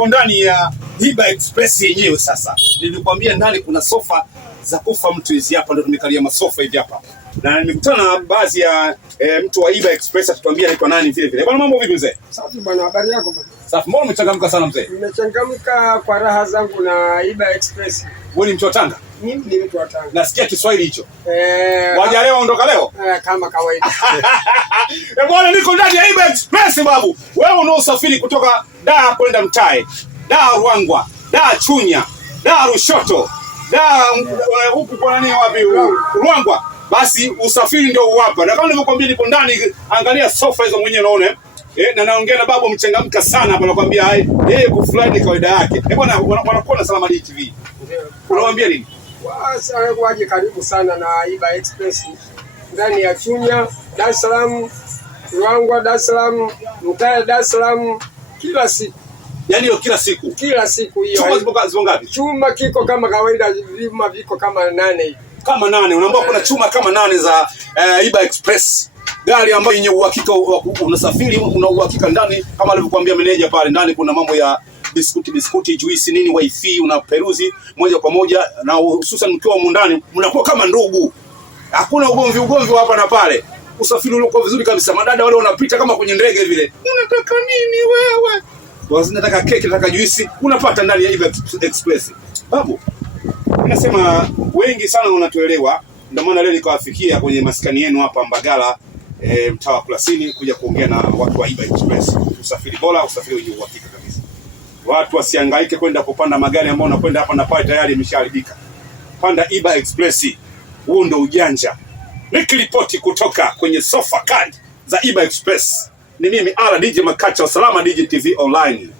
nipo ndani ya Iba Express yenyewe. Sasa nilikwambia ndani kuna sofa za kufa mtu, hizi hapa ndo tumekalia masofa hivi hapa, na nimekutana na baadhi ya mtu wa Iba Express atatuambia anaitwa nani vile vile. Bwana, mambo vipi mzee? Safi bwana, habari yako bwana? Safi. Mbona umechangamka sana mzee? Nimechangamka kwa raha zangu na Iba Express. Wewe ni mtu wa Tanga? Mimi ni mtu wa Tanga. Nasikia Kiswahili hicho. Waja leo ondoka leo? Kama kawaida. Bwana, niko ndani ya Iba Express babu. Wewe unaosafiri kutoka Dar kwenda Mtae, Dar Ruangwa, Dar Chunya, Dar Lushoto, Dar huku kwa nani wapi? Ruangwa. Basi usafiri ndio hapa. Na kama nilivyokuambia nipo ndani, angalia sofa hizo mwenyewe unaona. Na naongea na babu mchangamka sana hapa, nakwambia kufurahi ni kawaida yake. Bwana, wanakuona Salama TV. Unawaambia nini? Waje karibu sana na Iba Express ndani ya Chunya, Dar es Salaam, Ruangwa, Dar es Salaam, Mtae, Dar es Salaam, kila siku. Yaani hiyo kila siku? Kila siku hiyo. Chuma zipo ngapi? Chuma kiko kama kawaida, vima viko kama 8 hivi. Kama 8. Unaambia kuna chuma kama 8 za Iba Express. Gari ambayo yenye uhakika unasafiri, una uhakika ndani kama alivyokuambia meneja pale ndani kuna mambo ya biskuti, juisi nini, wifi, unaperuzi moja kwa moja, na hususan mkiwa huko ndani mnakuwa kama ndugu. Hakuna ugomvi hapa na pale. Usafiri ulikuwa vizuri kabisa. Madada wale wanapita kama kwenye ndege vile. Unataka nini wewe? Unataka keki, unataka juisi, unapata ndani ya Iba Express. Babu, nasema wengi sana wanatuelewa, ndio maana leo nikawafikia kwenye maskani yenu hapa Mbagala, mtaa wa Kurasini, kuja kuongea na watu wa Iba Express. Usafiri bora, usafiri wenye uhakika kabisa. Watu wasihangaike kwenda kupanda magari ambayo unakwenda hapa na pale tayari imeshaharibika. Panda Iba Express. Huo ndio ujanja. Nikiripoti kutoka kwenye sofa kali za Iba Express. Ni mimi DJ Makacha wa Salama DJ TV Online.